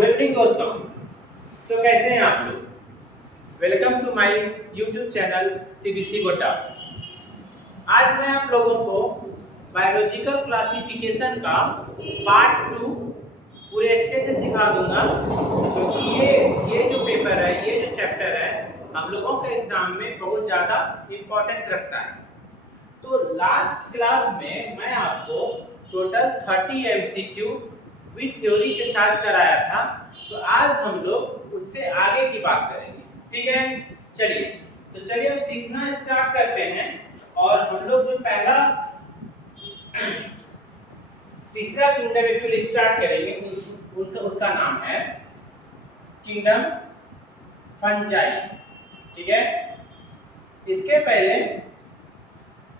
Good evening दोस्तों। तो कैसे हैं आप लोग? Welcome to my YouTube channel CBC गोटा। आज मैं आप लोगों को बायोलॉजिकल क्लासिफिकेशन का पार्ट 2 पूरे अच्छे से सिखा दूंगा, क्योंकि ये जो पेपर है, ये जो चैप्टर है, हम लोगों के एग्जाम में बहुत ज़्यादा इम्पोर्टेंस रखता है। तो लास्ट क्लास में मैं आपको टोटल 30 एमसीक्यू विद थ्योरी के साथ कराया था। तो आज हम लोग उससे आगे की बात करेंगे, ठीक है? चलिए अब सीखना स्टार्ट करते हैं। और हम लोग जो पहला तीसरा किंगडम एक्चुअली स्टार्ट करेंगे, उसका नाम है किंगडम फंजाई, ठीक है? इसके पहले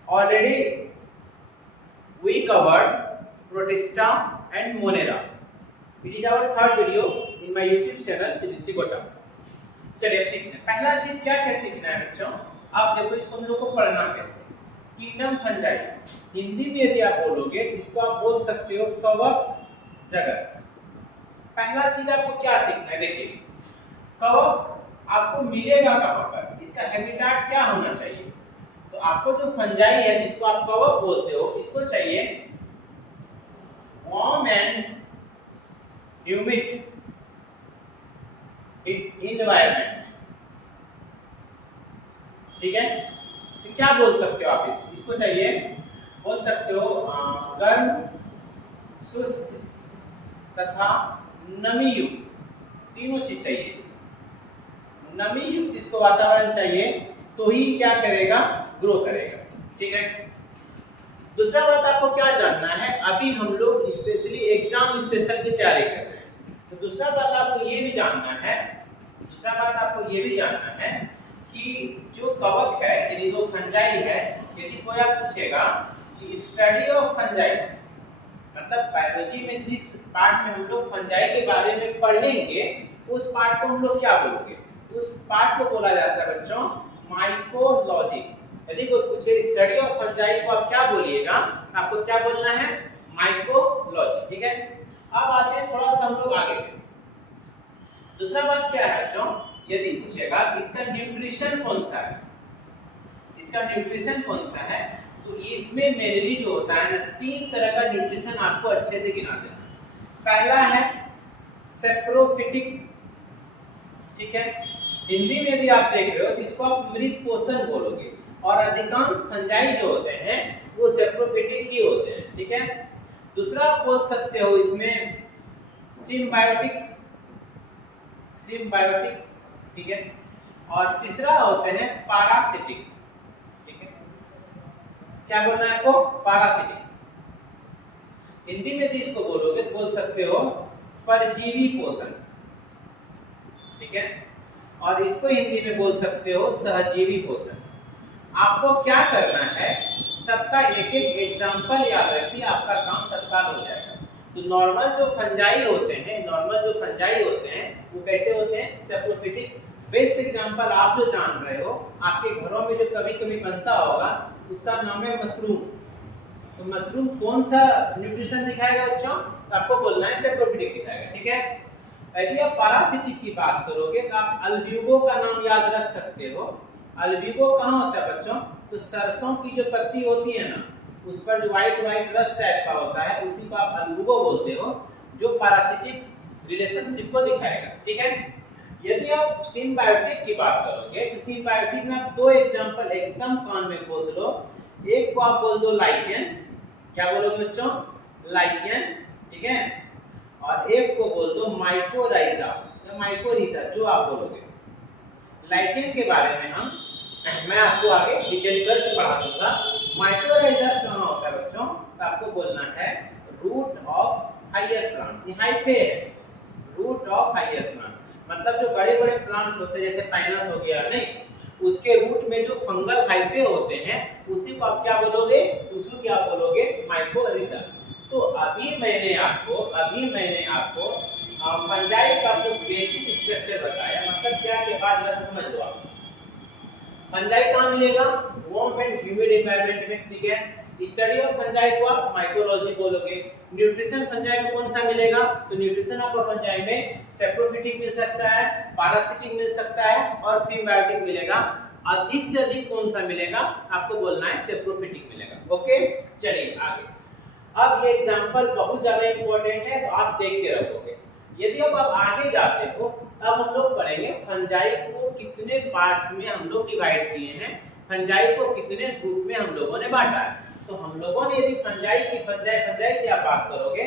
already we covered Protista and Monera. It is our third video in my YouTube channel CBC Gota. चलिए अब सीखते हैं। पहला चीज क्या सीखना है बच्चों? आप देखो, इसको हम लोग को पढ़ना कैसे। किंगडम फंजाई हिंदी में यदि आप बोलोगे इसको आप बोल सकते हो कवक जगत। पहला चीज आपको क्या सीखना है? देखिए, कवक आपको मिलेगा कहां पर, इसका हैबिटेट क्या होना चाहिए। तो आपको जो फंजाई है, जिसको आप कवक बोलते हो, इसको चाहिए warm and humid environment, ठीक है? तो क्या बोल सकते हो आप इसको चाहिए, बोल सकते हो गर्म, शुष्क तथा नमी युक्त, तीनों चीज चाहिए। नमी युक्त इसको वातावरण चाहिए, तो ही क्या करेगा, ग्रो करेगा, ठीक है? दूसरा बात आपको क्या जानना है, अभी हम लोग स्पेशली एग्जाम स्पेशल की तैयारी कर रहे हैं। तो दूसरा बात आपको ये भी जानना है कि जो कवक है, यदि जो फंजाई है, यदि कोई आप पूछेगा कि स्टडी ऑफ फंजाई, मतलब बायोलॉजी में जिस पार्ट में हम लोग फंजाई के बारे में पढ़ेंगे, उस पार्ट को हम लोग क्या बोलोगे? उस पार्ट को बोला जाता है बच्चों माइकोलॉजी। यदि कोई पूछे स्टडी ऑफ फंजाई को आप क्या बोलिएगा, आपको क्या बोलना है? माइकोलॉजी, ठीक है? अब आते हैं थोड़ा सा हम लोग आगे। दूसरा बात क्या है बच्चों, यदि पूछेगा कि इसका न्यूट्रिशन कौन सा है, तो इसमें मेनली जो होता है ना, 3 तरह का न्यूट्रिशन आपको अच्छे से गिना देना। पहला है सेप्रोफिटिक, ठीक है? हिंदी में यदि आप देख रहे हो तो इसको आप मृत पोषण बोलोगे, और अधिकांश फंजाई जो होते हैं वो सेप्रोफिटिक ही होते हैं, ठीक है? दूसरा आप बोल सकते हो इसमें सिम्बायोटिक, ठीक है? और तीसरा होते हैं पैरासिटिक, ठीक है? क्या बोलना है आपको? पैरासिटिक। हिंदी में इसको बोलोगे तो बोल सकते हो परजीवी पोषण, ठीक है? और इसको हिंदी में बोल सकते हो सहजीवी पोषण। आपको क्या करना है, सबका एक एक एग्जांपल याद रखिए, आपका काम तत्काल हो जाएगा। तो नॉर्मल जो फंजाई होते हैं वो कैसे होते हैं? सेप्रोफिटिक। बेस्ट एग्जांपल आप जो जान रहे हो, आपके घरों में जो कभी-कभी बनता होगा, उसका नाम है मशरूम। तो मशरूम कौन सा न्यूट्रिशन दिखाएगा बच्चों? तो आपको बोलना है सेप्रोफिटिक दिखाएगा, ठीक है? यदि आप पैरासिटिक की बात करोगे तो आप अल्ब्यूगो का नाम याद रख सकते हो। अल्ब्यूगो कहाँ होता है बच्चों? तो सरसों की जो पत्ती होती है ना, उस पर जो व्हाइट रस्ट टाइप का होता है, उसी को आप अल्ब्यूगो बोलते हो, जो पैरासिटिक रिलेशनशिप को दिखाएगा, ठीक है? यदि आप सिम्बायोटिक की बात करोगे तो सिम्बायोटिक में आप 2 एग्जांपल एकदम कान में खोज लो। एक को आप बोल दो लाइकेन, क्या बोलोगे बच्चों? लाइकेन, ठीक है? और एक को बोल दो माइकोराइजा या माइकोरिजा, जो आप बोलोगे। लाइकेन के बारे में मैं आपको आगे डिटेल करके पढ़ा दूंगा। माइकोराइजा कहाँ होता है बच्चों? तो आपको बोलना है रूट ऑफ हायर प्लांट। ये हाइफे है, रूट ऑफ हायर प्लांट, मतलब जो बड़े-बड़े प्लांट होते हैं, जैसे पाइनस हो गया, नहीं, उसके रूट में जो फंगल हाइफे होते हैं, उसी को आप क्या बोलोगे? उसी को आप बोलोगे माइकोरिजा। तो अभी मैंने आपको फंजाई का कुछ बेसिक स्ट्रक्चर बताया, मतलब क्या के बाद जरा समझ लो आप। फंजाई कहाँ मिलेगा? वार्म एंड ह्यूमिड एनवायरनमेंट में, ठीक है? स्टडी ऑफ फंजाई को आप माइकोलॉजी बोलोगे। न्यूट्रिशन फंजाई में कौन सा मिलेगा? तो न्यूट्रिशन ऑफ फंजाई में सेप्रोफिटिक मिल सकता है, पैरासिटिक मिल सकता है और सिम्बायोटिक मिलेगा। अधिक से अधिक कौन सा मिलेगा? आपको बोलना है सेप्रोफिटिक मिलेगा। ओके, चलिए आगे। अब ये एग्जांपल बहुत ज्यादा इंपॉर्टेंट है, तो आप देख के रखोगे। यदि अब आप आगे जाते हो तब हम लोग पढ़ेंगे फंजाई को कितने पार्ट्स में हम लोग डिवाइड किए हैं, फंजाई को कितने ग्रुप में हम लोगों ने बांटा है। तो हम लोगों ने यदि फंजाई की आप बात करोगे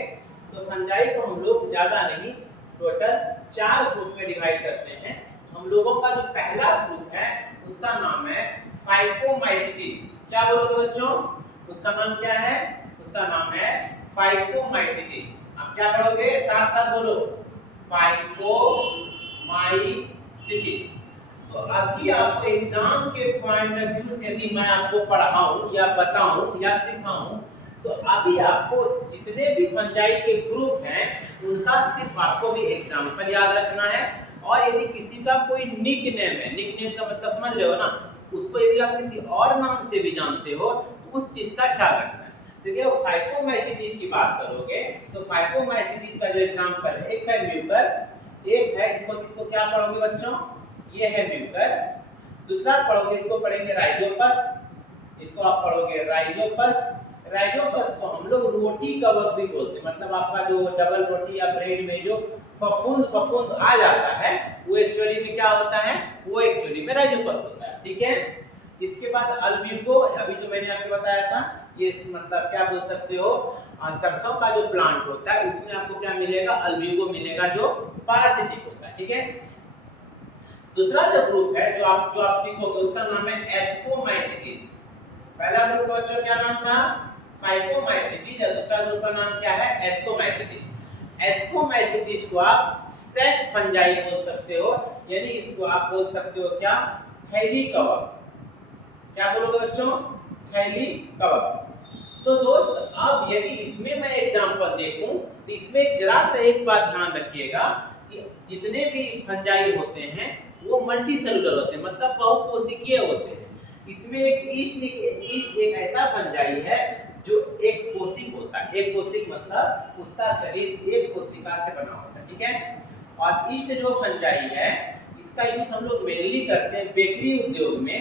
तो फंजाई को हम लोग ज्यादा नहीं टोटल 4 ग्रुप में डिवाइड करते हैं। हम लोगों का जो पहला ग्रुप है उसका नाम है फाइकोमाइसिटीज। क्या बोलोगे बच्चों? उसका नाम क्या है? उसका नाम है फाइकोमाइसिटीज। आप क्या पढ़ोगे? साथ साथ बोलो, फाइकोमाइसिटीज। तो अभी आपको एग्जाम के पॉइंट ऑफ व्यू से यदि मैं आपको पढ़ाऊं या बताऊं या सिखाऊं तो अभी आपको जितने भी फंजाई के ग्रुप हैं उनका सिर्फ आपको भी एग्जांपल याद रखना है। और यदि किसी का कोई निक नेम है, निक नेम का मतलब समझ रहे हो ना, उसको यदि आप किसी और नाम से भी जानते हो तो उस चीज का ख्याल रखना है। देखिए फाइकोमाइसिटीज की बात करोगे तो फाइकोमाइसिटीज का जो एग्जांपल है, एक है म्यूकर, एक है इसको क्या पढ़ोगे बच्चों? ये है म्यूकर। दूसरा पढ़ोगे, इसको पढ़ेंगे राइजोपस, इसको आप पढ़ोगे राइजोपस। राइजोपस को हम लोग रोटी कवक भी बोलते हैं, मतलब आपका जो डबल रोटी या ब्रेड में जो फफूंद आ जाता है वो एक्चुअली में क्या होता है? वो एक्चुअली में राइजोपस होता है। ठीक है। इसके बाद अल्ब्यूगो, अभी जो मैंने आपको बताया था, ये मतलब क्या बोल सकते हो, सरसों का जो प्लांट होता है उसमें आपको क्या मिलेगा? अल्ब्यूगो मिलेगा जो पैरासिटिक होता है। ठीक है। दूसरा जो ग्रुप है जो आप सीखोगे उसका नाम है एस्कोमाइसिटीज। पहला ग्रुप का बच्चों क्या नाम था? फाइकोमाइसिटीज। और दूसरा ग्रुप का नाम क्या है? एस्कोमाइसिटीज। एस्कोमाइसिटीज को आप सेक फंजाई बोल सकते हो, यानी इसको आप बोल सकते हो क्या? थैली कवक। क्या बोलोगे बच्चों? थैली कवक। तो दोस्त अब यदि इसमें मैं एग्जांपल देखूं तो इसमें जरा सा एक बात ध्यान रखिएगा कि जितने भी फंजाई होते हैं वो मल्टी सेलुलर होते हैं, मतलब बहुकोशिकीय होते हैं। इसमें एक ईस्ट एक ऐसा फंजाई है जो एक कोशिक होता है। एक कोशिक मतलब उसका शरीर एक कोशिका से बना होता है। ठीक है। और ईस्ट जो फंजाई है इसका यूज हम लोग मेनली करते हैं बेकरी उद्योग में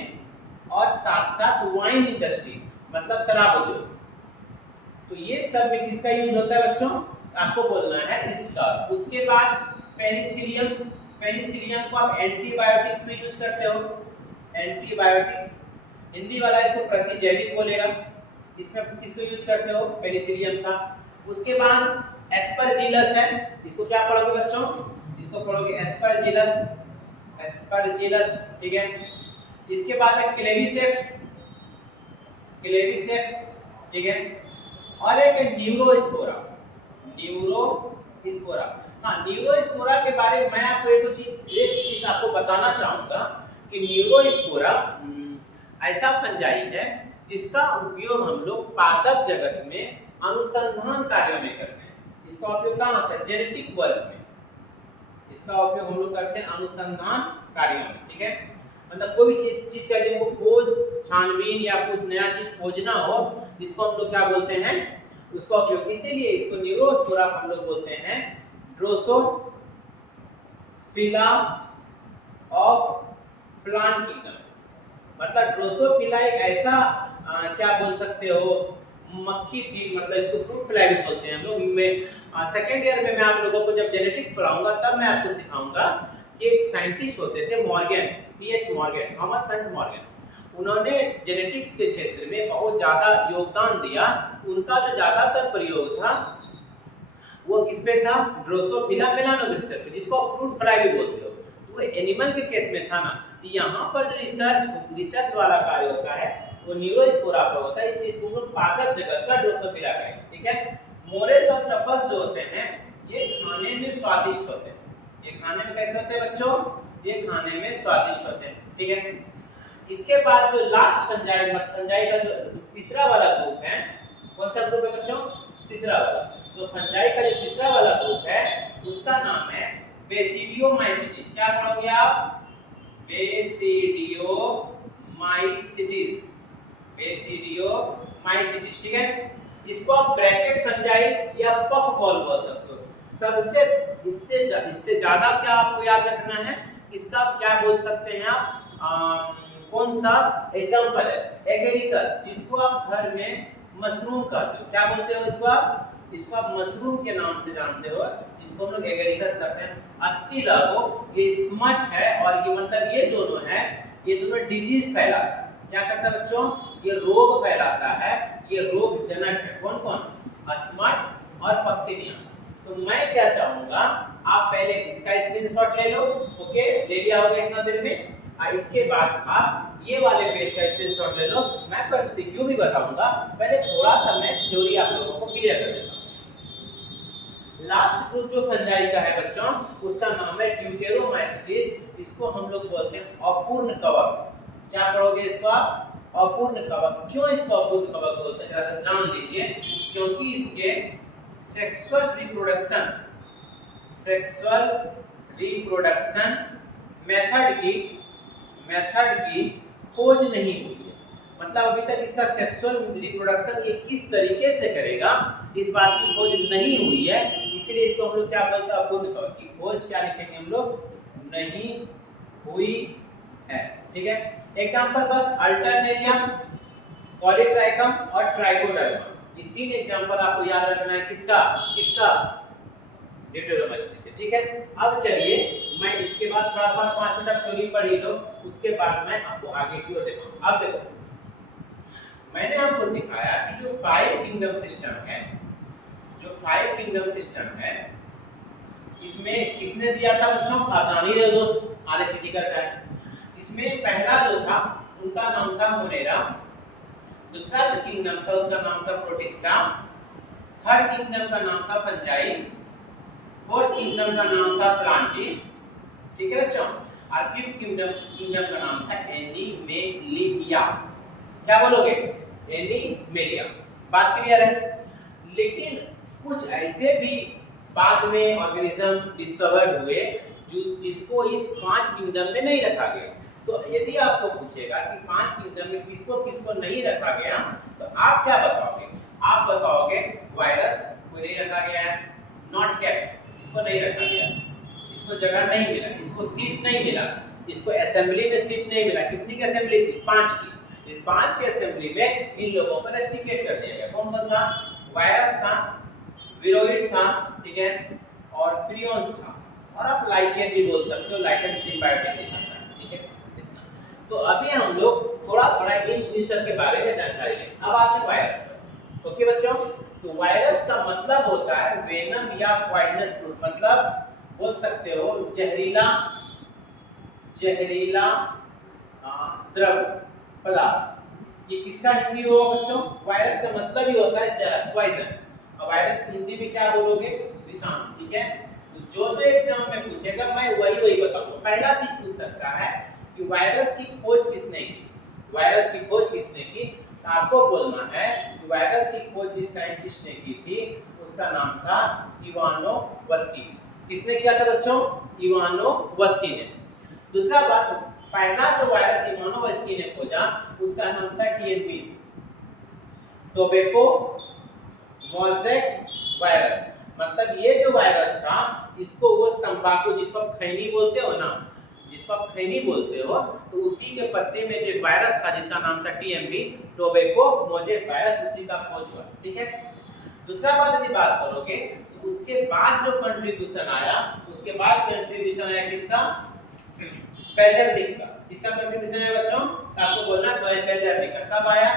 और साथ साथ वाइन इंडस्ट्री, मतलब शराब उद्योग। तो ये सब में किसका यूज होता है बच्चों? आपको बोलना है इसका। उसके बाद पेनिसिलियम, पेनिसिलियम को आप एंटीबायोटिक्स में यूज करते हो। एंटीबायोटिक्स, हिंदी वाला इसको प्रतिजैविक बोलेगा। इसमें आप किसको यूज करते हो? पेनिसिलियम का। उसके बाद एस्परजिलस है, इसको क्या पढ़ोगे बच्चों? इसको पढ़ोगे एस्परजिलस, एस्परजिलस। ठीक है। इसके बाद है क्लेविसेप्स, क्लेविसेप्स। ठीक है। और एक है न्यूरोस्पोरा, न्यूरोस्पोरा। हाँ, न्यूरोस्पोरा के बारे में मैं आपको एक चीज आपको बताना चाहूंगा कि न्यूरोस्पोरा ऐसा फंजाई है जिसका उपयोग हम लोग पादप जगत में अनुसंधान कार्यों में करते हैं। इसका उपयोग कहाँ होता है? जेनेटिक वर्क में। इसका उपयोग हम लोग करते हैं अनुसंधान कार्यों में। ठीक है। मतलब कोई भी चीज का यदि हमको खोज छानबीन या कुछ नया चीज खोजना हो, जिसको हम लोग क्या बोलते हैं? उसका उपयोग। इसीलिए इसको न्यूरोस्पोरा हम लोग बोलते हैं ड्रोसोफिला ऑफ प्लांट किंगडम। मतलब ड्रोसोफिला एक ऐसा क्या बोल सकते हो, मक्खी थी, मतलब इसको फ्रूट फ्लाई भी बोलते हैं हम लोग। में सेकेंड ईयर में मैं आप लोगों को जब जेनेटिक्स पढ़ाऊंगा तब मैं आपको सिखाऊंगा कि एक साइंटिस्ट होते थे Morgan, pH Morgan, Thomas Hunt Morgan. उन्होंने जेनेटिक्स के क्षेत्र में बहुत ज्यादा योगदान दिया। उनका जो ज्यादातर प्रयोग था वो किस पे था? ड्रोसोफिला मेलानोगास्टर पे, जिसको आप फ्रूट फ्लाई भी बोलते हो। तो वो एनिमल के केस में था ना। तो यहाँ पर जो रिसर्च वाला कार्य होता है वो न्यूरोस्पोरा पर होता है, इसलिए इसको लोग पादप जगत का ड्रोसोफिला कहेंगे। ठीक है। मोरेस और ट्रफल्स जो होते हैं ये खाने में स्वादिष्ट होते हैं। ये खाने में कैसे होते हैं बच्चों? ये खाने में स्वादिष्ट होते हैं। ठीक है। इसके बाद जो लास्ट फंजाई का जो तीसरा वाला ग्रुप है, कौन सा ग्रुप है बच्चों? तीसरा वाला। तो फंजाई का जो तीसरा वाला ग्रुप है उसका नाम है बेसिडियोमाइसिटीज। क्या पढ़ोगे आप? Basidiomycetes, basidiomycetes. माइसिटिस, ठीक है। इसको आप ब्रैकेट फंजाई या पफ बॉल बोल सकते हो। सबसे इससे ज्यादा क्या आपको याद रखना है, इसका क्या बोल सकते हैं आप, कौन सा एग्जांपल है, एगेरिकस, जिसको आप घर में मशरूम कहते हो। क्या बोलते हो इसको आप? इसको आप मशरूम के नाम से जानते हो, जिसको हम लोग एगेरिकस कहते हैं। अस्टिलागो ये स्मट है, और ये मतलब ये दोनों है, ये दोनों डिजीज फैलाता है। क्या करता है बच्चों? ये रोग फैलाता है, ये रोग जनक है। कौन कौन? स्मट और पक्सिनिया। तो मैं क्या चाहूंगा, आप पहले इसका स्क्रीनशॉट ले लो, ओके, ले लिया होगा इतना देर में। इसके बाद आप ये वाले पेज का स्क्रीनशॉट ले लो। मैं तो एमसीक्यू भी बताऊंगा, पहले थोड़ा सा मैं थ्योरी आप लोगों को क्लियर कर देता हूं। लास्ट ग्रुप जो फंजाई का है बच्चों, उसका नाम है ड्यूटेरोमाइसिटिस। इसको हम लोग बोलते हैं अपूर्ण कवक। क्या पढ़ोगे इसको आप? अपूर्ण कवक। क्यों इसको अपूर्ण कवक बोलते हैं, जरा सा जान लीजिए। क्योंकि इसके सेक्सुअल रिप्रोडक्शन मेथड की खोज नहीं हुई है। मतलब अभी तक इसका सेक्सुअल रिप्रोडक्शन ये किस तरीके से करेगा, इस बात की खोज नहीं हुई है। इसलिए इसको हम लोग क्या बोलते हैं? अपूर्ण कवक की खोज क्या लिखेंगे हम लोग? नहीं हुई है, ठीक है। एग्जांपल बस अल्टरनेरियम, पॉलीट्राइकम और ट्राइकोडर्मा, ये तीन एग्जांपल आपको याद रखना है। किसका? ड्यूटेरोमाइसिटिस, ठीक है। अब चलिए मैं इसके बाद थोड़ा सा 5 मिनट थ्योरी पढ़ ही लो, उसके बाद मैं आपको आगे की ओर दिखाऊंगा। अब देखो, मैंने आपको सिखाया कि जो 5 किंगडम सिस्टम है, इसमें किसने दिया था बच्चों? आप जान ही रहे हो दोस्त, आर्यभट्ट का है। इसमें पहला जो था उनका नाम था मोनेरा, दूसरा जो किंगडम था उसका नाम था प्रोटिस्टा, थर्ड किंगडम का नाम था फंजाई, फोर्थ किंगडम का नाम था प्लांटी, ठीक है बच्चों, और फिफ्थ किंगडम का नाम था एनिमेलिया। क्या बोलोगे? एनिमेलिया। बात क्लियर है? लेकिन कुछ ऐसे भी बाद में ऑर्गेनिज्म डिस्कवर्ड हुए जिसको इस 5 किंगडम में नहीं रखा गया। तो यदि आपको पूछेगा कि 5 किंगडम में किसको किसको नहीं रखा गया, तो आप क्या बताओगे? आप बताओगे वायरस को नहीं रखा गया है, नॉट केप्ट, इसको नहीं रखा गया, इसको जगह नहीं मिला, इसको सीट नहीं मिला, इसको असेंबली में सीट नहीं मिला। कितनी की असेंबली थी? 5 की। इन 5 के असेंबली में इन लोगों को रेस्ट्रिक्टेड कर दिया गया। कौन कौन था? वायरस था, विरोइड था, ठीक है, और प्रियंस था, और आप लाइकेन भी बोल सकते हो, लाइकेन सिम्बायोटिक भी था, ठीक है। तो अभी हम लोग थोड़ा थोड़ा इन सब के बारे में जानकारी लेंगे। अब आते हैं वायरस पर, ओके बच्चों। तो वायरस का मतलब होता है वेनम या पॉइजनस फ्रूट, मतलब बोल सकते हो जहरीला द्रव पदार्थ। ये किसका हिंदी होगा बच्चों? वायरस का मतलब ही होता है पॉइजन। अब वायरस हिंदी में क्या बोलोगे? विषाणु, ठीक है। जो एग्जाम में पूछेगा मैं वही बताऊंगा। पहला चीज पूछ सकता है कि वायरस की खोज किसने की? वायरस की खोज किसने की? तो आपको बोलना है कि वायरस की खोज जिस साइंटिस्ट ने की थी उसका नाम था इवानोवस्की। किसने किया था बच्चों? इवानोवस्की ने। दूसरा बात, पहला जो वायरस इवानोवस्की ने खोजा उसका नाम था टीएमपी, टोबैको मोज़ेक वायरस। मतलब ये जो वायरस था, इसको वो तंबाकू, जिसको आप खैनी बोलते हो ना, जिसको आप खैनी बोलते हो, तो उसी के पत्ते में जो वायरस था जिसका नाम था टीएमपी, टोबैको मोज़ेक वायरस, उसी का खोज हुआ, ठीक है। दूसरा बात यदि बात करोगे तो उसके बाद जो कंट्रीब्यूशन आया, किसका? बेजर्निक का। किसका कंट्रीब्यूशन है बच्चों? आपको बोलना है बेजर्निक का। कब आया?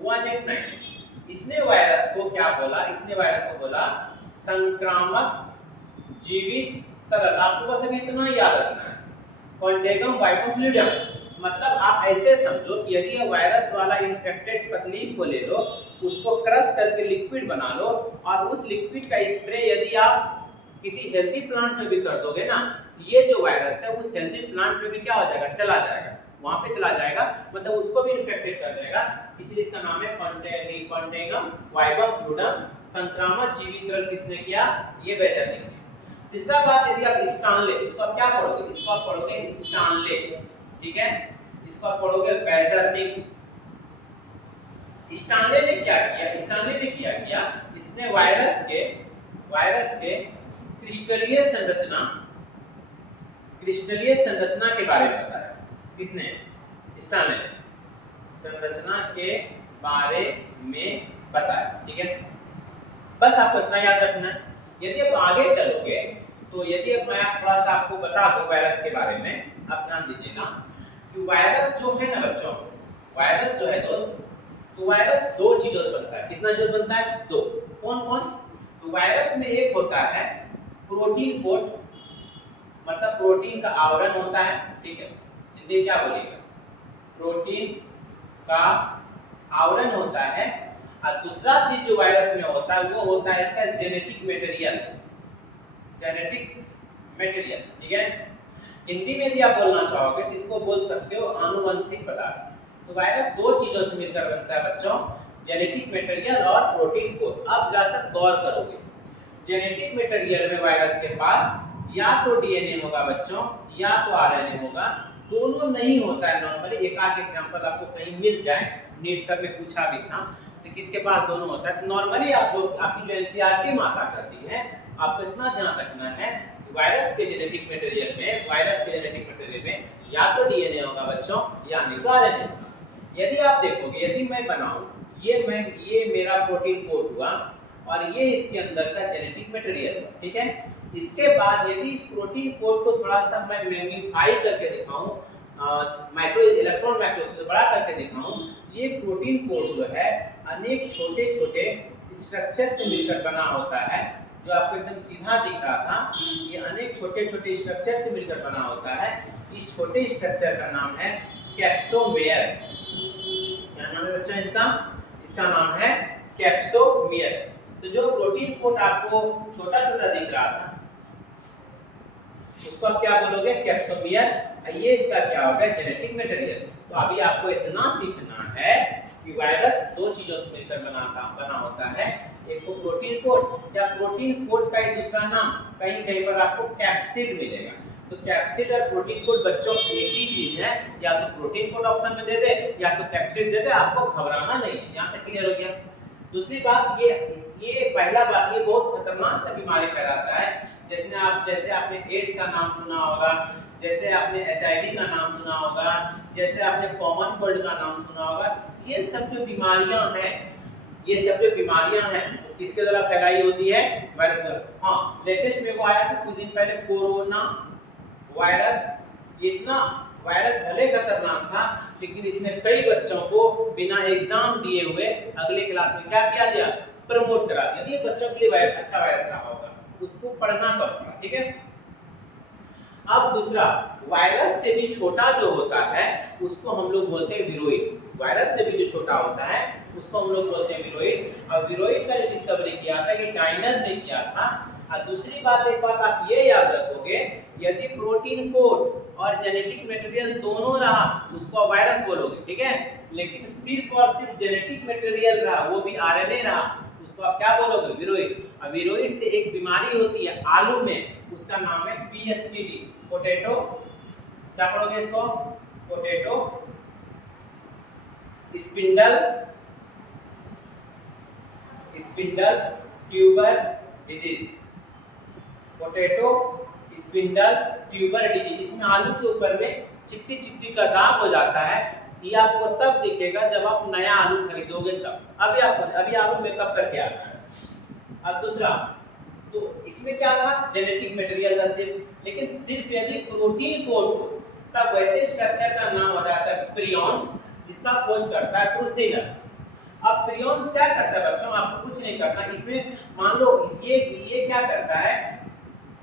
1890। इसने वायरस को क्या बोला? इसने वायरस को बोला संक्रामक जीवित तरल। आपको बस अभी इतना ही याद रखना है, कॉन्टेगम वाइपम फ्लूइडम। मतलब आप ऐसे समझो कि यदि ये वायरस वाला इन्फेक्टेड पतली को ले लो, उसको क्रश करके लिक्विड बना लो, और उस लिक्विड का स्प्रे यदि आप किसी हेल्दी प्लांट में भी कर दोगे ना, ये जो वायरस है उस हेल्दी प्लांट में भी क्या हो जाएगा? चला जाएगा, वहां पे चला जाएगा, मतलब उसको भी इन्फेक्टेड कर देगा। इसलिए इसका नाम है कॉन्टेगम वाइपम फ्लूइडम। संक्रामक जीवित तरल किसने किया? ये बेजर्निक ने। तीसरा बात, यदि आप स्टानले, इसको आप क्या पढ़ोगे? इसको आप पढ़ोगे स्टानले, ठीक है। इसको आप पढ़ोगे बेजर्निक स्टानले ने क्या किया, स्टानले ने क्या किया, इसने वायरस के क्रिस्टलीय संरचना के बारे में बताया। किसने? स्टानले ने संरचना के बारे में बताया। ठीक है, बस आपको इतना याद रखना है। यदि आप आगे चलोगे तो यदि अब मैं थोड़ा सा आपको बता दूं वायरस के बारे में, आप ध्यान दीजिएगा कि वायरस जो है ना बच्चों, वायरस जो है दोस्त, तो वायरस दो चीजों से बनता है। कितना चीज बनता है? दो। कौन कौन? तो वायरस में एक होता है प्रोटीन कोट, मतलब प्रोटीन का आवरण होता है। ठीक है, हिंदी क्या बोलेगा? प्रोटीन का आवरण होता है। और दूसरा चीज जो वायरस में होता है वो होता है इसका जेनेटिक मटेरियल। ठीक है, हिंदी में यदि आप बोलना चाहोगे तो इसको बोल सकते हो आनुवंशिक पदार्थ। तो वायरस दो चीजों से मिलकर बनता है बच्चों, जेनेटिक मटेरियल और प्रोटीन कोड। अब जरा सा गौर करोगे, जेनेटिक मटेरियल में वायरस के पास या तो डीएनए होगा बच्चों या तो आरएनए होगा, दोनों नहीं होता है नॉर्मली। एक आध एग्जांपल आपको कहीं मिल जाए, नीट तक में पूछा भी था, तो किसके पास दोनों होता है। नॉर्मली आपको आपकी जो एनसीईआरटी माता करती है, आपको इतना ध्यान रखना है वायरस के जेनेटिक मटेरियल में या तो डीएनए होगा बच्चों या नहीं तो आरएनए। यदि आप देखोगे, यदि मैं बनाऊं ये मेरा प्रोटीन कोड हुआ और ये इसके अंदर का जेनेटिक मटेरियल है। ठीक है, इसके बाद यदि इस प्रोटीन कोड को थोड़ा सा मैं मैग्नीफाई करके दिखाऊं, माइक्रो इलेक्ट्रॉन माइक्रोस्कोप से बड़ा करके दिखाऊं, ये प्रोटीन कोड जो है अनेक छोटे छोटे स्ट्रक्चर से मिलकर बना होता है। जो आपको एकदम सीधा दिख रहा था, ये अनेक छोटे छोटे स्ट्रक्चर से मिलकर बना होता है। इस छोटे स्ट्रक्चर का नाम है कैप्सोमेयर। क्या नाम है बच्चों इसका? इसका नाम है कैप्सोमेयर। तो जो प्रोटीन कोड आपको छोटा छोटा दिख रहा था उसको आप क्या बोलोगे? कैप्सोमेयर। ये इसका क्या होगा? Genetic material. तो अभी आपको इतना सीखना है कि वायरस दो चीजों से मिलकर बना होता है, एक तो प्रोटीन कोड या प्रोटीन कोड का ही दूसरा नाम कहीं कहीं पर आपको कैप्सिड मिलेगा। तो कैप्सिड और प्रोटीन कोड बच्चों एक ही चीज है, या तो प्रोटीन कोड ऑप्शन में दे दे या तो कैप्सिड दे दे, आपको घबराना नहीं है। यहाँ तक क्लियर हो गया? दूसरी बात ये पहला बात, ये बहुत खतरनाक सा बीमारी फैलाता है। जैसे आपने एड्स का नाम सुना होगा, जैसे आपने एचआईवी का नाम सुना होगा, जैसे आपने कॉमन कोल्ड का नाम सुना होगा। ये सब जो बीमारियां हैं वो किसके द्वारा फैलाई होती है? वायरस द्वारा। हाँ, लेटेस्ट में वो आया था कुछ दिन पहले, कोरोना वायरस। इतना वायरस भले खतरनाक था, लेकिन इसने कई बच्चों को बिना एग्जाम दिए हुए अगले क्लास में क्या किया दिया? प्रमोट करा दिया। ये बच्चों के लिए अच्छा वायरस रहा होगा, उसको पढ़ना कम पड़ा। ठीक है, अब दूसरा, वायरस से भी छोटा जो होता है उसको हम लोग बोलते हैं विरोइड। वायरस से भी जो छोटा होता है उसको हम लोग बोलते हैं विरोइड। और विरोइड का जो डिस्कवरी किया था ये डाइनर ने किया था। और दूसरी बात, एक बात आप ये याद रखोगे, यदि प्रोटीन कोड और जेनेटिक मटेरियल दोनों रहा उसको वायरस बोलोगे। ठीक है, लेकिन सिर्फ और सिर्फ जेनेटिक मटेरियल रहा, वो भी आरएनए रहा, उसको आप क्या बोलोगे? विरोइड। और विरोइड से एक बीमारी होती है आलू में, उसका नाम है पीएसटीडी, पोटैटो। क्या पढ़ोगे इसको? Potato spindle tuber disease. Potato spindle tuber disease. इसमें आलू के ऊपर में चित्ती चित्ती का दाग हो जाता है। ये आपको तब दिखेगा जब आप नया आलू खरीदोगे तब। अभी आलू मेकअप करके आता है। अब दूसरा, तो इसमें क्या था? जेनेटिक मटेरियल का सिर्फ, लेकिन सिर्फ यदि प्रोटीन कोड हो तब वैसे स्ट्रक्चर का नाम हो जाता है प्रियॉन्स, जिसका खोज करता है प्रोसीनर। अब प्रियॉन्स क्या करता है बच्चों? आपको कुछ नहीं करना। इसमें मान लो ये क्या करता है?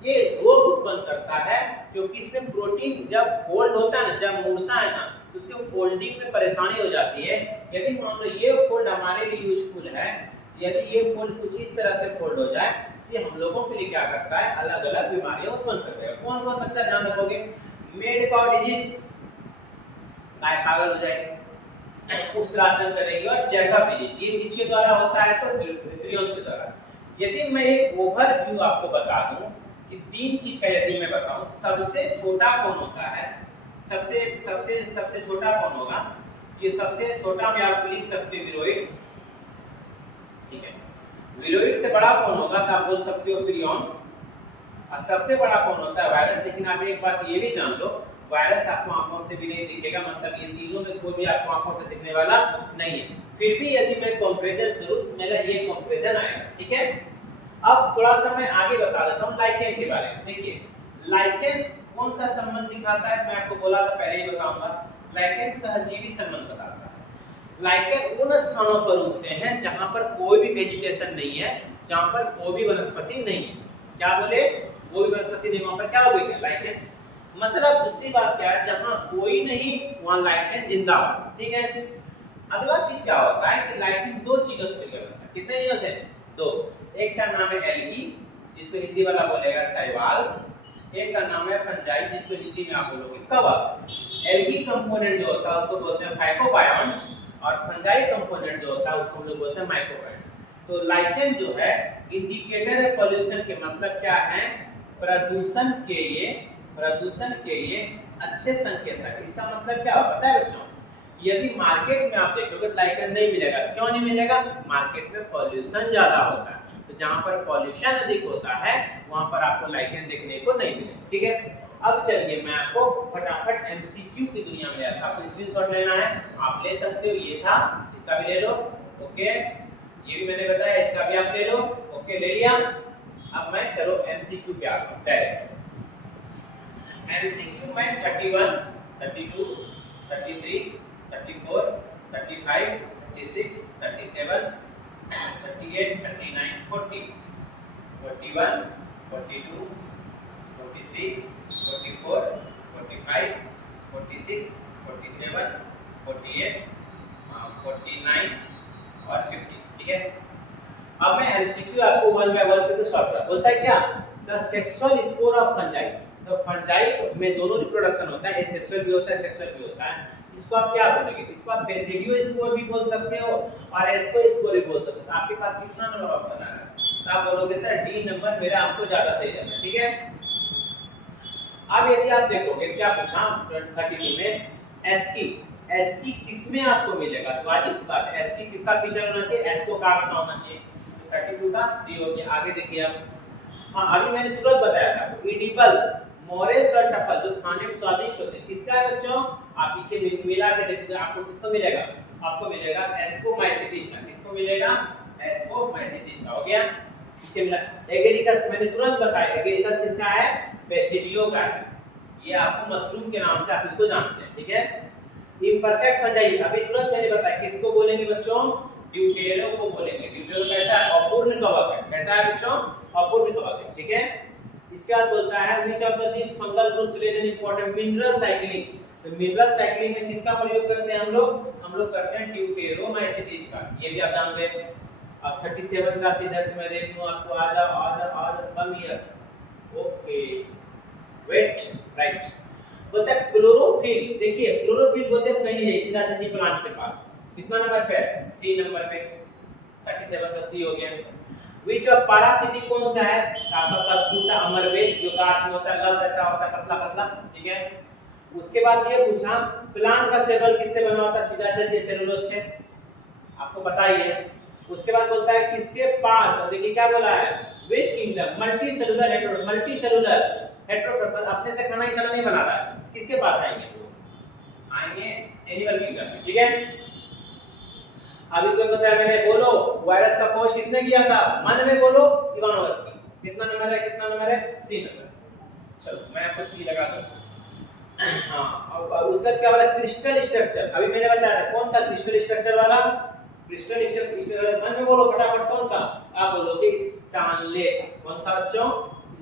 ये रोग उत्पन्न करता है, क्योंकि इसमें प्रोटीन जब फोल्ड होता है ना, जब मुड़ता है ना, तो उसके फोल्डिंग में परेशानी हो जाती है। यदि मान लो ये फोल्ड हमारे लिए यूजफुल है, यदि ये फोल्ड कुछ इस तरह से फोल्ड हो जाए तो हम लोगों के लिए क्या करता है? अलग अलग बीमारियां उत्पन्न करता है। कौन कौन बच्चा ध्यान रखोगे? मेड काउ डिजीज, गाय पागल हो जाएगी, उस्त्राचन करेगी। और जैकब डिजीज, ये किसके द्वारा होता है? तो प्रियॉन्स के द्वारा। यदि मैं एक ओवरव्यू आपको बता दूं कि तीन चीज का यदि मैं बताऊं, सबसे छोटा कौन होता है? सबसे छोटा कौन होगा? ये सबसे छोटा में आप लिख सकते हो विरोइड, ठीक है। विरोइड से बड़ा कौन होगा तो आप बोल सकते हो प्रियॉन्स, और सबसे बड़ा कौन होता है वायरस। लेकिन आप एक बात ये भी जान लो, वायरस आपको आंखों से भी नहीं दिखेगा, मतलब ये तीनों में कोई भी आपको आंखों से दिखने वाला नहीं है। फिर भी यदि मैं कंपैरिजन करूं तो मेरा ये कंपैरिजन आएगा, ठीक है। अब थोड़ा सा मैं आगे बता देता हूं लाइकेन के बारे में। देखिए लाइकेन कौन सा संबंध दिखाता है, मैं आपको बोला था पहले ही बताऊंगा, लाइकेन सहजीवी संबंध बताता है। लाइकेन उन स्थानों पर उगते हैं जहां पर कोई भी वेजिटेशन नहीं है, जहां पर कोई भी वनस्पति नहीं है। क्या बोले, कोई वनस्पति नहीं, वहां पर क्या उगेगा, लाइकेन। मतलब दूसरी बात क्या है, जहां कोई नहीं वहां लाइकेन जिंदाबाद, ठीक है। अगला चीज क्या होता है कि लाइकेन दो चीजों से मिलकर बनता है। कितने चीजों से, दो। एक का नाम है एल्गी, जिसको हिंदी वाला बोलेगा शैवाल, एक का नाम है फंजाई, जिसको हिंदी में आप बोलोगे कवक। एल्गी कंपोनेंट जो होता है उसको बोलते हैं फाइकोबायोन्ट, और फंजाई कंपोनेंट जो होता है उसको हम लोग बोलते हैं माइक्रोबायोन्ट। तो लाइकेन जो है इंडिकेटर है पॉल्यूशन के, मतलब क्या है, प्रदूषण के ये अच्छे संकेतक। इसका मतलब क्या पता है बच्चों, यदि मार्केट में आप देखोगे तो लाइकेन नहीं मिलेगा। क्यों नहीं मिलेगा, मार्केट में पॉल्यूशन ज्यादा होता है, तो जहां पर पॉल्यूशन अधिक होता है वहां पर आपको लाइकेन देखने को नहीं मिलेगा, ठीक है। अब चलिए मैं आपको फटाफट एमसीक्यू की दुनिया में ले आता हूं। आपको स्क्रीनशॉट लेना है, आप ले सकते हो, ये था, इसका भी ले लो, ओके। ये भी मैंने बताया, इसका भी आप ले लो, ओके, ले लिया। अब मैं चलो एमसीक्यू पे आता हूं डायरेक्ट। एमसीक्यू में 31, 32, 33, 34, 35, 36, 37, 38, 39, 40, 41, 42, 43, 44, 45, 46, 47, 48, 49 और 50, ठीक है। अब मैं एमसीक्यू आपको वन बाय वन करके सॉल्व करा। बोलता है क्या, the sexual spore of fungi. तो फंजाई में दोनों रिप्रोडक्शन होता है, एसेक्सुअल भी होता है, सेक्सुअल भी होता है। इसको आप क्या बोलेंगे, इसको आप बेसिडियो स्कोर भी बोल सकते हो और एस्को स्कोर भी बोल सकते हो। तो आपके पास कितना नंबर ऑप्शन आ रहा है, तो आप बोलोगे सर डी नंबर मेरा आपको ज्यादा सही लग रहा है, ठीक है। अब यदि आप देखोगे क्या पूछा 32 में, एस्की किसमें आपको मिलेगा, तो वाजिब सी बात है, एस्की किसका फीचर होना चाहिए, एस्को का होना चाहिए। तो 32 का सी हो गया। आगे देखिए आप, हाँ अभी मैंने तुरंत बताया था, इडिबल मोरेस और टफल जो खाने में स्वादिष्ट होते हैं, किसका है बच्चों, आप पीछे मिला के देखोगे आपको किसको मिलेगा, आपको मिलेगा एस्कोमाइसिटिस का। किसको मिलेगा, एस्कोमाइसिटिस का, हो गया। पीछे मिला एगेरिकस, मैंने तुरंत बताया एगेरिकस किसका है, बेसिडियो का है। ये आपको मशरूम के नाम से आप इसको जानते हैं, ठीक है। इम्परफेक्ट फंजाई अभी तुरंत मैंने बताया, किसको बोलेंगे बच्चों, ड्यूटेरो को बोलेंगे। ड्यूटेरो कैसा है, अपूर्ण कवक है। कैसा है बच्चों, अपूर्ण कवक है, ठीक है। इसके बाद बोलता है which of the this fungal group plays an important mineral cycling. तो मिनरल साइक्लिंग में किसका प्रयोग करते हैं हम लोग करते हैं ड्यूटेरोमाइसिटिस का। ये भी आप जान गए। अब 37 क्लास इधर से मैं देख लूं आपको, आ जाओ come here, okay wait, right. बोलता है क्लोरोफिल। देखिए क्लोरोफिल बोलते हैं कहीं नहीं जाइए, सीधा चलिए प्लांट के पास। कितना नंबर पे, सी नंबर पे, 37 का सी हो गया। Which of parasitic कौन सा है, आपका कसूटा अमरवेद जो गाछ में होता है, लत ऐसा होता है पतला पतला, ठीक है। उसके बाद ये पूछा प्लांट का सेलुलोज किससे बना होता है, सीधा चलिए सेलुलोज से, आपको पता ही है। उसके बाद बोलता है किसके पास, देखिए क्या बोला है, which kingdom मल्टी सेलुलर हेटेरोट्रोफ, अपने से खाना इसलिए नहीं बना रहा है, किसके पास आएंगे, वो आएंगे एनिमल किंगडम में, ठीक है। अभी तो बताया मैंने, बोलो वायरस का खोज किसने किया था, मन में बोलो, इवानोव्स्की। कितना नंबर है, सी नंबर। चलो मैं आपको सी लगा दूं। हाँ अब उसका क्या वाला, क्रिस्टल स्ट्रक्चर। अभी मैंने बताया कौन था क्रिस्टल स्ट्रक्चर वाला, क्रिस्टल स्ट्रक्चर मन में बोलो फटाफट, कौन था, आप बोलोगे स्टानले। कौन था बच्चों,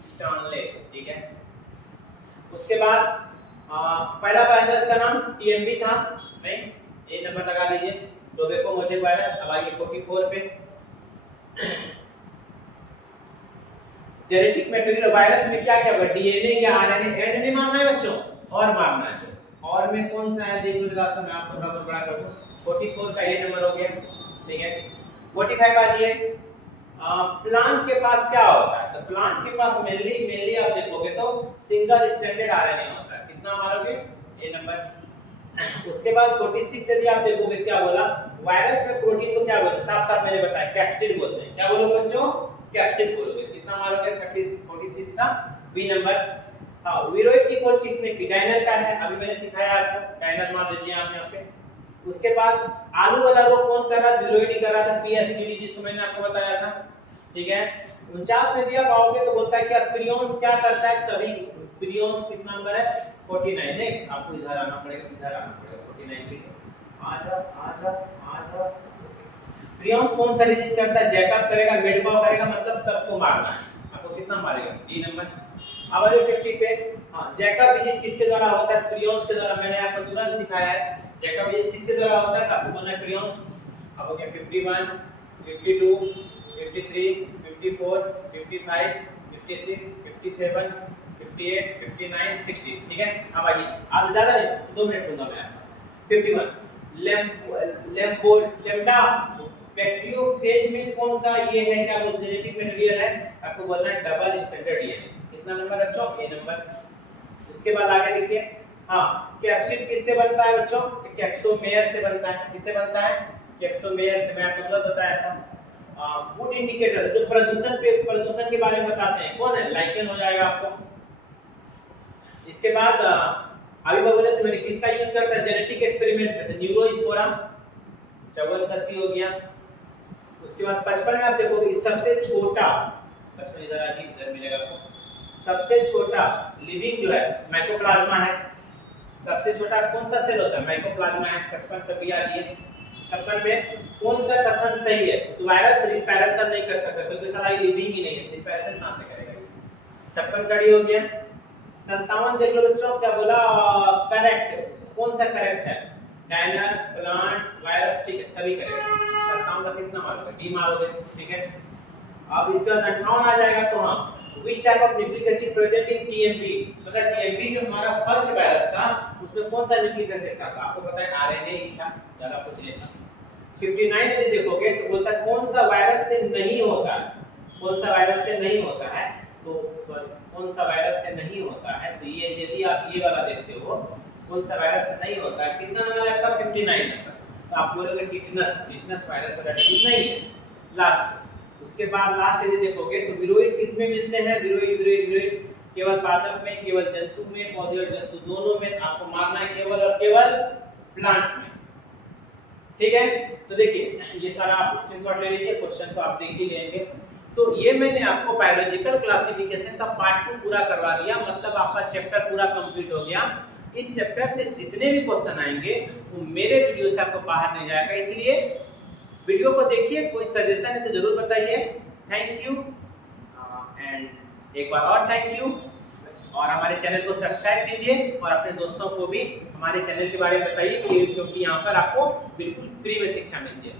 स्टानले, ठीक है। उसके बाद पहला वायरस का नाम टीएमवी था, नहीं ये नंबर लगा लीजिए, टोबैको मोजेक वायरस। अब आइए 44 पे, जेनेटिक मटेरियल वायरस में क्या क्या होगा, डीएनए या आरएनए, एंड नहीं मारना है बच्चों, और मारना है। और में कौन सा है देख लो जरा, तो मैं आपको नंबर बड़ा कर दूं। 44 का ये नंबर हो गया, ठीक है। 45 आ जाइए, प्लांट के पास क्या होता है, तो प्लांट के पास मेनली आप देखोगे तो सिंगल स्ट्रैंडेड आरएनए होता है। कितना मारोगे, ये नंबर उसके बाद 46 यदि आप देखोगे क्या बोला, वायरस में प्रोटीन को क्या बोलते हैं, साफ साफ मैंने बताया कैप्सिड बोलते हैं। क्या बोलोगे बच्चों, कैप्सिड बोलोगे। कितना मारोगे, 46 का बी नंबर। हाँ, विरोइड की खोज किसने की, डायनर का है, अभी मैंने सिखाया आपको, डायनर मान लीजिए आप यहाँ पे। उसके बाद आलू वाला रोग कौन कर रहा था, विरोइड ही कर रहा था, पीएसटीडी जिसको मैंने आपको बताया था, ठीक है। 49 में दिया पाओगे तो बोलता है कि प्रियोन्स क्या करता है, तभी प्रियोन्स कितना नंबर है, 49। नहीं, आपको इधर आना पड़ेगा, इधर आना पड़ेगा, 49 पे आजा। प्रियोन्स कौन सा डिजीज करता है, जैकअप करेगा, मेडकॉ करेगा, मतलब सबको मारना है। आपको कितना मारेगा, डी नंबर। अब आ जाओ 50 पे। हां, जैकअप डिजीज किसके द्वारा होता है, प्रियोन्स के द्वारा। मैंने आपको तुरंत सिखाया है जैकअप डिजीज किसके द्वारा होता है, तो आपको बोलना है प्रियोन्स। अब हो गया 51, 52, 53, 54, 55, 56, 57, 58, 59, 60, ठीक है। अब आइए, आज ज्यादा नहीं, 2 मिनट लूंगा मैं आपका। 51 लेम्डा बैक्टीरियोफेज में कौन सा ये है, क्या बोलते हैं, जेनेटिक मटेरियल है, आपको बोलना है डबल स्टैंडर्ड डीएनए। कितना नंबर बच्चों, ए नंबर। उसके बाद आगे देखिए, हाँ, कैप्सिड किससे बनता है बच्चों, कैप्सोमेयर से बनता है। किससे बनता है, कैप्सोमेयर, मैं आपको तुरंत बताया था। गुड इंडिकेटर जो प्रदूषण के बारे में बताते हैं, कौन है, लाइकेन हो जाएगा आपको। इसके बाद अभी बोले तो मैंने किसका यूज करता है, जेनेटिक एक्सपेरिमेंट में, न्यूरोस्पोरा, 54 का सी हो गया। उसके बाद 55 में आप देखोगे सबसे छोटा, 55 इधर आ जी, इधर मिलेगा आपको, सबसे छोटा लिविंग जो है माइकोप्लाज्मा है। सबसे छोटा कौन सा सेल होता है, माइकोप्लाज्मा है। 55 का भी आ जी। 56 में कौन सा कथन सही है, तो वायरस रिस्पायरेशन नहीं कर सकता क्योंकि सारा लिविंग ही नहीं है, रिस्पायरेशन कहां से करेगा। 56 का डी हो गया। 57 देख लो बच्चों, क्या बोला, करेक्ट। कौन सा करेक्ट है, डायनर, प्लांट, वायरस, ठीक है, सभी करेक्ट। 57 का कितना मारोगे, डी मारोगे, ठीक है। अब इसके बाद 58 आ जाएगा, तो हाँ, which type of nucleic acid present in TMP, तो TMP जो हमारा फर्स्ट वायरस था उसमें कौन सा न्यूक्लिक एसिड था, तो आपको पता है आरएनए ही था, ज्यादा कुछ नहीं था। 59 यदि देखोगे तो बोलता है कौन सा वायरस से नहीं होता है, कौन सा वायरस से नहीं होता है, तो सॉरी, कौन सा वायरस से नहीं होता है, तो ये यदि आप ये वाला देखते हो, कौन सा वायरस से नहीं होता है, कितना नंबर है आपका, 59 है। तो आप बोलोगे टिटनस वायरस वाला डिजीज नहीं है, लास्ट। उसके बाद लास्ट यदि देखोगे तो विरोइड किसमें मिलते हैं, विरोइड केवल पादप में, केवल जंतु में, पौधे और जंतु दोनों में। आपको मारना है केवल और केवल प्लांट्स में, ठीक है। तो देखिए ये सारा आप स्क्रीनशॉट ले लीजिए, क्वेश्चन तो आप देख ही लेंगे। तो ये मैंने आपको बायोलॉजिकल क्लासिफिकेशन का पार्ट 2 पूरा करवा दिया, मतलब आपका चैप्टर पूरा कंप्लीट हो गया। इस चैप्टर से जितने भी क्वेश्चन आएंगे वो मेरे वीडियो से आपको बाहर नहीं जाएगा, इसलिए वीडियो को देखिए, कोई सजेशन है तो जरूर बताइए। थैंक यू एंड एक बार और थैंक यू, और हमारे चैनल को सब्सक्राइब कीजिए और अपने दोस्तों को भी हमारे चैनल के बारे में बताइए, क्योंकि यहाँ पर आपको बिल्कुल फ्री में शिक्षा मिलती है।